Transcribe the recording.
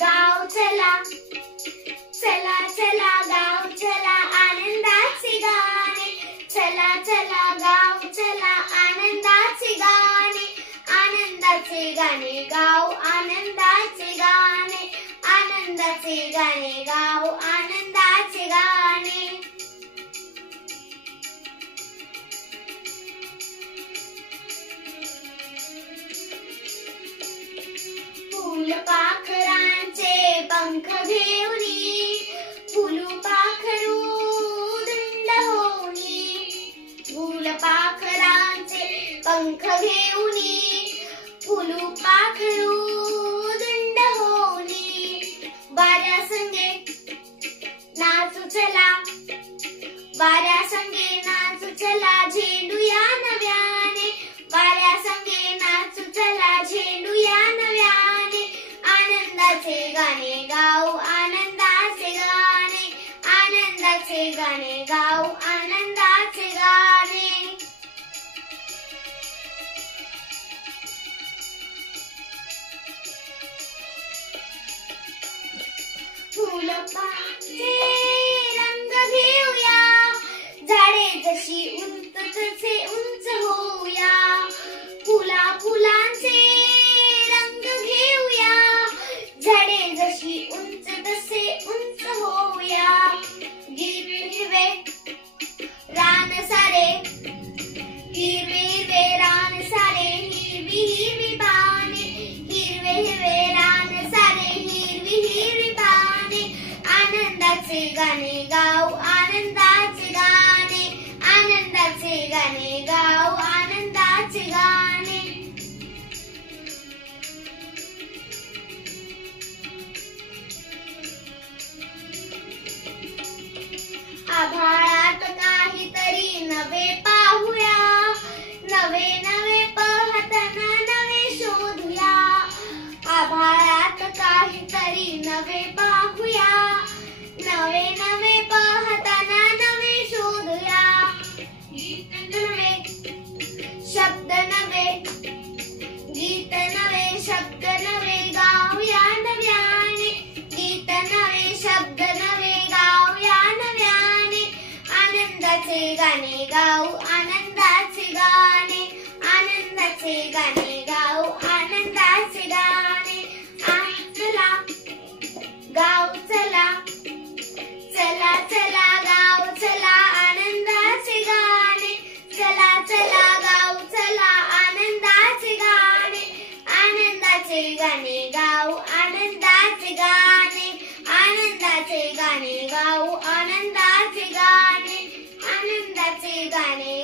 गाव चला, चला चला गाव चला आनंदाचे गाणे, चला चला गाव चला आनंदाचे गाणे, आनंदाचे गाणे गाव आनंदाचे गाणे, आनंदाचे गाणे गाव आनंदाचे गाणे. फुलपाखरांचे पंख घेऊनी, फुलपाखरू दंड होऊनी, फुलपाखरांचे पंख घेऊनी, फुलपाखरू दंड होऊनी. वाऱ्या संगे नाचू चला, वाऱ्या संगे नाचू चला झेंडूया नव्याने, वाऱ्या संगे नाचू चला झेंडूया नव्याने, आनंदाचे गाणे गाऊ आनंदाचे गाणे, आनंदाचे गाणे गाऊ आनंदाचे गाणे. फुलपाखरे रंग घेऊया, झाडे जशी उंच तसे उंच होऊया, फुला फुलांचे रंग घेऊया, झाडे जशी उंच तसे उंच होऊया. हिरवे हिरवे रान सारे, हिरवे हिरवे रान सारे, हिरवी हिरवी पाने, हिरवे हिरवे रान सारे, हिरवी हिरवी पाने, आनंदाचे गाणे गाऊ आनंदाचे गाणे, आनंदाचे गाणे गाऊ आनंदाचे गाणे. आभाळात काहीतरी नवे पाहूया, नवे नवे पाहताना नवे शोधूया, आभाळात काहीतरी नवे पाहूया, नवे नवे पाहताना नवे शोधूया. गीत नवे शब्द नवे, गीत नवे शब्द नवे गाऊया नव्याने, गीत नवे शब्द नवे गाऊया नव्याने, आनंदाचे गाणे गाऊ आनंदाचे गाणे, आनंदाचे गाणे गाऊ आनंदाचे गाणे. चला गाव चला, चला चला गाव चला आनंदाचे गाणे, चला चला गाव चला आनंदाचे गाणे, आनंदाचे गाणे गाऊ आनंदाचे गाणे, आनंदाचे गाणे गाऊ आनंदाचे गाणे, आनंदाचे गाणे